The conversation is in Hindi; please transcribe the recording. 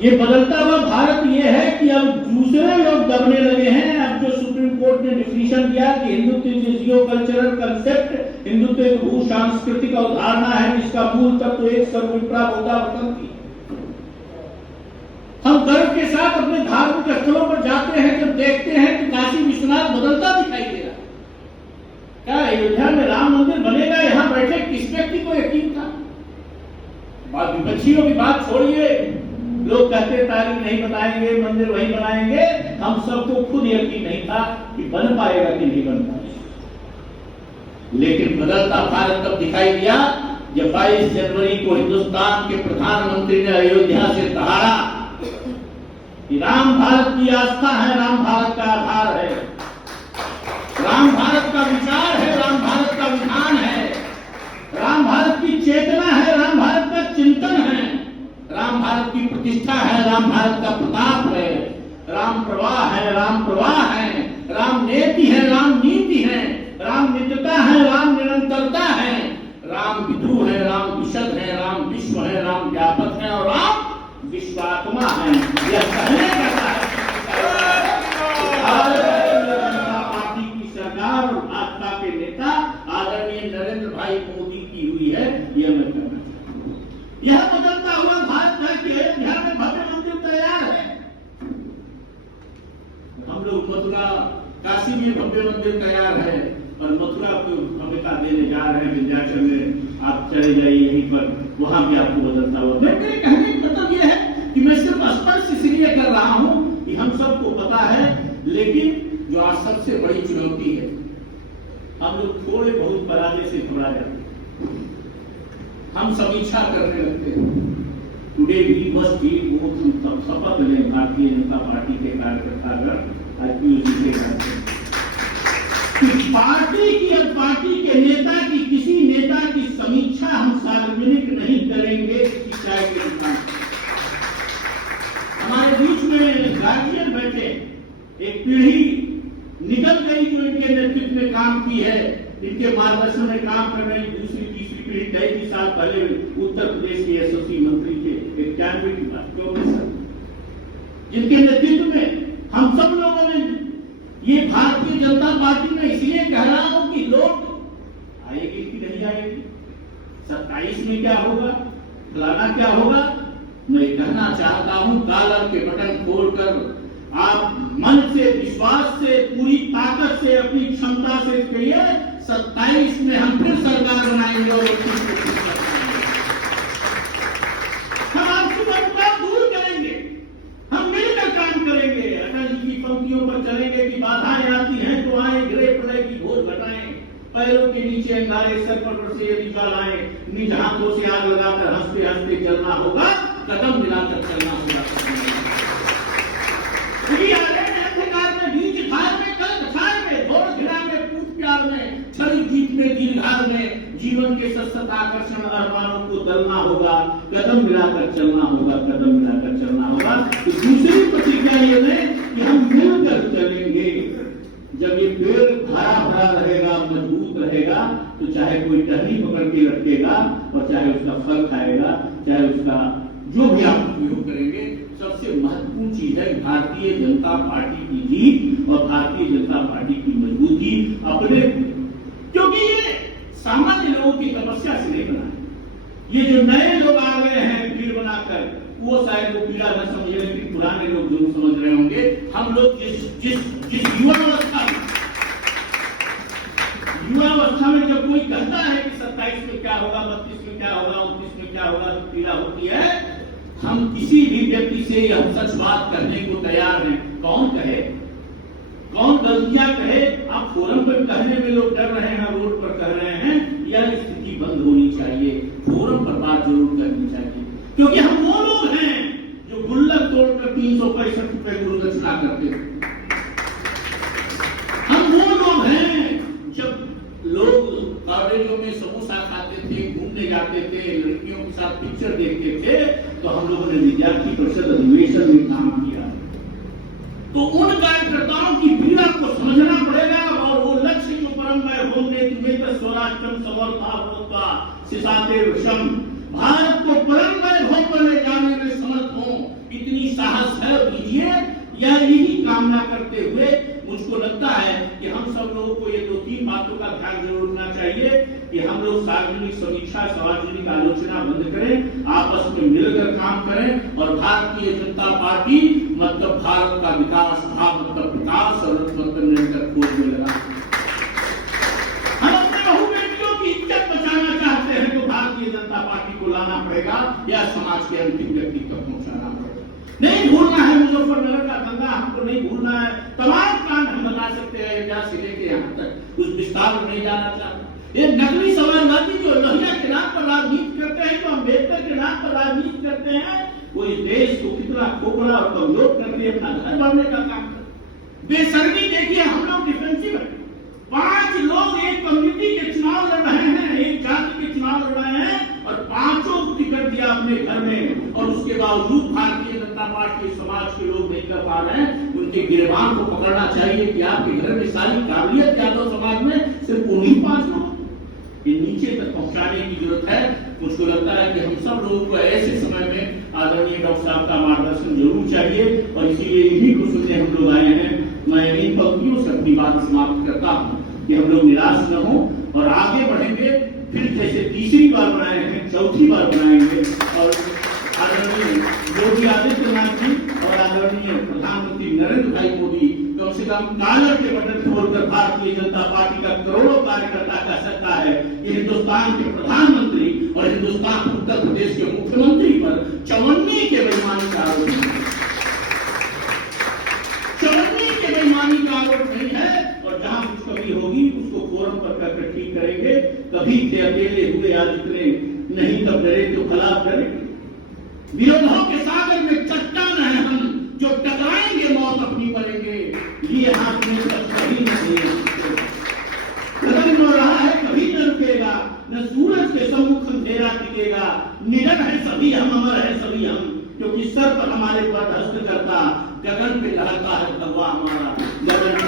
ये बदलता हुआ भारत ये है कि अब दूसरे लोग दबने लगे हैं। अब जो सुप्रीम कोर्ट ने डिसीजन दिया कि हिंदुत्व जियो कल्चरल कंसेप्ट, हिंदुत्व एक भू सांस्कृतिक अवधारणा है जिसका मूल तत्व एक सर्वविप्रा वतन की। हम गर्व के साथ अपने धार्मिक स्थलों पर जाते हैं, जब देखते हैं कि काशी विश्वनाथ बदलता दिखाई दे रहा है। क्या अयोध्या में राम मंदिर बनेगा? यहाँ बैठे किस व्यक्ति को यकीन था? बात विपक्षियों की बात छोड़िए, लोग कहते तारीख नहीं बताएंगे, मंदिर वही बनाएंगे। हम सबको खुद यकीन नहीं था कि बन पाएगा कि नहीं बन पाएगा, लेकिन बदलता भारत तब दिखाई दिया जब 22 जनवरी को हिंदुस्तान के प्रधानमंत्री ने अयोध्या से दहाड़ा कि राम भारत की आस्था है, राम भारत का आधार है, राम भारत का विचार है, राम भारत का विधान है, राम भारत की चेतना है, राम भारत का चिंतन है, राम भारत की प्रतिष्ठा है, राम भारत का प्रताप है, राम प्रवाह है, राम प्रवाह है, राम नेति है, राम नीति है, राम नित्यता है, राम निरंतरता है, राम विधु है, राम विशद है, राम विश्व है, राम व्यापक है और राम विश्वात्मा है। यह कहने का पार्टी की सरकार और भाजपा के नेता आदरणीय नरेंद्र भाई मोदी की हुई है, यह मैं कहना चाहता हूं। यह बदलता हुआ भारत है कि अयोध्या में भव्य मंदिर तैयार है। हम लोग मथुरा, काशी में भव्य मंदिर तैयार है और मथुरा को भव्यता देने जा रहे हैं। विंध्याचल में आप चले जाइए, यहीं पर वहां भी आपको बदलता हुआ। मेरे कहने का मतलब यह है कि मैं सिर्फ स्पष्ट इसलिए कर रहा हूं कि हम सबको पता है, लेकिन जो आज सबसे बड़ी चुनौती है, हम लोग थोड़े बहुत पराजय से घबरा जाते हैं, हम समीक्षा करने लगते हैं। Today we must be both, शपथ लें भारतीय जनता पार्टी के कार्यकर्तागण आज भी उसी से पार्टी के नेता की, किसी नेता की समीक्षा हम सार्वजनिक नहीं करेंगे। चाय के दुकान हमारे बीच में गार्जियन बैठे, एक पीढ़ी निकल गई जो इनके नेतृत्व में काम की है, इनके मार्गदर्शन में काम कर रही दूसरी तीसरी पीढ़ी। 33 साल पहले उत्तर प्रदेश के एसओसी मंत्री थे, 91 की बात क्यों नहीं सर, जिनके नेतृत्व में हम सब लोगों ने, ये भारतीय जनता पार्टी में इसलिए कह रहा हूं कि लोग आएगी कि नहीं आएगी, 27 में क्या होगा, फलाना क्या होगा। मैं कहना चाहता हूं, कॉलर के बटन खोलकर आप मन से, विश्वास से, पूरी ताकत से, अपनी क्षमता से कहिए 27 में हम फिर सरकार बनाएंगे और हम आपकी बात दूर करेंगे, हम मिलकर काम करेंगे। अटल जी की पंक्तियों पर चलेंगे कि बाधाएं आती हैं तो आए, गिरे पड़े की भोज घटाएं, पैरों के नीचे अंगारे सर पर से यदि जल आए, निज हाथों से आग लगाकर हंसते हंसते चलना होगा, कदम मिलाकर चलना होगा। अंधकार में, बीच धार में, कल कछार में, दौड़ घिरा में, पूछ प्यार में, छड़ी जीत में, दीर्घार में, जीवन के सतत आकर्षण अरमानों को दलना होगा, कदम मिलाकर चलना होगा, कदम मिलाकर चलना होगा। तो दूसरी प्रतिज्ञा ये है कि हम मिलकर चलेंगे। जब ये पेड़ हरा भरा रहेगा, मजबूत रहेगा, तो चाहे कोई टहनी पकड़ के रखेगा और चाहे उसका फल खाएगा, चाहे उसका जो भी आप उपयोग करेंगे। सबसे महत्वपूर्ण चीज है भारतीय जनता पार्टी की जीत और भारतीय जनता पार्टी की मजबूती अपने, क्योंकि ये सामान्य लोगों की तपस्या से नहीं बना है। ये जो नए लोग आ गए हैं भीड़ बनाकर, वो शायद वो पीड़ा न समझे, लेकिन पुराने लोग जरूर समझ रहे होंगे। हम लोग जिस युवावस्था में जब कोई कहता है कि 27 में क्या होगा, 32 में क्या होगा, 29 में क्या होगा, तो पीड़ा होती है। हम किसी भी व्यक्ति से यह सच बात करने को तैयार हैं। कौन कहे, कौन गलतियां कहे, आप फोरम पर कहने में लोग डर रहे हैं, रोड पर कह रहे हैं, यह स्थिति बंद होनी चाहिए। फोरम पर बात जरूर करनी चाहिए, क्योंकि हम वो लोग हैं जो गुल्लक तोड़कर 365 रुपए गुरुदक्षिणा करते थे। हम वो लोग हैं जब लोग कॉलेजों में समोसा खाते थे, घूमने जाते थे, लड़कियों के साथ पिक्चर देखते थे, तो हम लोगों ने विद्यार्थी परिषद अधिवेशन में काम किया। तो उन कार्यकर्ताओं की पीड़ा को समझना पड़ेगा और वो लक्ष्य जो परम मैं होंगे तुम्हें स्वराष्ट्रम समर्था होता सिसाते विषम, भारत को परम वैभव पर ले जाने में समर्थ हो, इतनी है दीजिए। यही कामना करते हुए मुझको लगता है कि हम सब लोगों को ये 2-3 बातों का ध्यान जरूर रखना चाहिए कि हम लोग सार्वजनिक समीक्षा, सार्वजनिक आलोचना बंद करें, आपस में मिलकर काम करें और भारतीय जनता पार्टी मतलब भारत का विकास, मतलब विकास और मतलब निरंतर खोज में लगा। हम अपने बहू बेटियों की इज्जत बचाना चाहते हैं तो भारतीय जनता पार्टी को लाना पड़ेगा या समाज के अंतिम व्यक्ति तक पहुंचाना पड़ेगा। नहीं भूलना है मुजफ्फरनगर का दंगा, हमको नहीं भूलना है। तमाम कांड हम बता सकते हैं अयोध्या से लेके यहाँ तक, उस विस्तार में नहीं जाना चाहते। ये नकली समाजवादी जो लोहिया के नाम पर राजनीति करते हैं, जो अम्बेडकर के नाम पर राजनीति करते हैं, वो इस देश को कितना खोखला और कमजोर करके अपना घर बढ़ने का काम करते। बेशर्मी देखिए, हम लोग डिफेंसिव है। 5 लोग एक कम्युनिटी के चुनाव लड़ रहे हैं, एक जाति के चुनाव लड़ रहे हैं और 5 को टिकट दिया अपने घर में, और उसके बावजूद भारतीय जनता पार्टी समाज के लोग नहीं कर पा रहे हैं। उनके गिरबान को पकड़ना चाहिए कि आपके घर में सारी काबिलियत यादव समाज में सिर्फ उन्हीं 5 लोग, ये नीचे तक पहुंचाने की जरूरत है। मुझको लगता है कि हम सब लोगों को ऐसे समय में आदरणीय डॉक्टर साहब का मार्गदर्शन जरूर चाहिए और इसीलिए इन्हीं को सुनने हम लोग आए हैं। मैं इन पंक्तियों से अपनी बात समाप्त करता हूँ कि हम लोग निराश न हो और आगे बढ़ेंगे। फिर जैसे तीसरी बार बनाए हैं, चौथी बार बनाएंगे और आदरणीय योगी आदित्यनाथ जी और आदरणीय प्रधानमंत्री नरेंद्र भाई मोदी कम से कम कालर के बटन छोड़कर भारतीय जनता पार्टी का करोड़ों कार्यकर्ता कह सकता है कि हिंदुस्तान के प्रधानमंत्री और हिंदुस्तान उत्तर प्रदेश के मुख्यमंत्री पर चवन्नी के बेईमानी का आरोप नहीं है और जहां कुछ कभी होगी उसको फोरम पर करके ठीक करेंगे। कभी थे अकेले हुए आज इतने नहीं, तब डरे तो भला डरे। विरोधों के सागर में चट्टान है हम, जो टकराएंगे मौत अपनी मरेंगे, ये हाथ में कभी नहीं। कदम हो रहा है कभी न रुकेगा, न सूरज के सम्मुख अंधेरा टिकेगा। निडर है सभी हम, अमर है सभी हम, क्योंकि सर पर हमारे पर हस्त करता, गगन पे लहरता है भगवा हमारा गगन।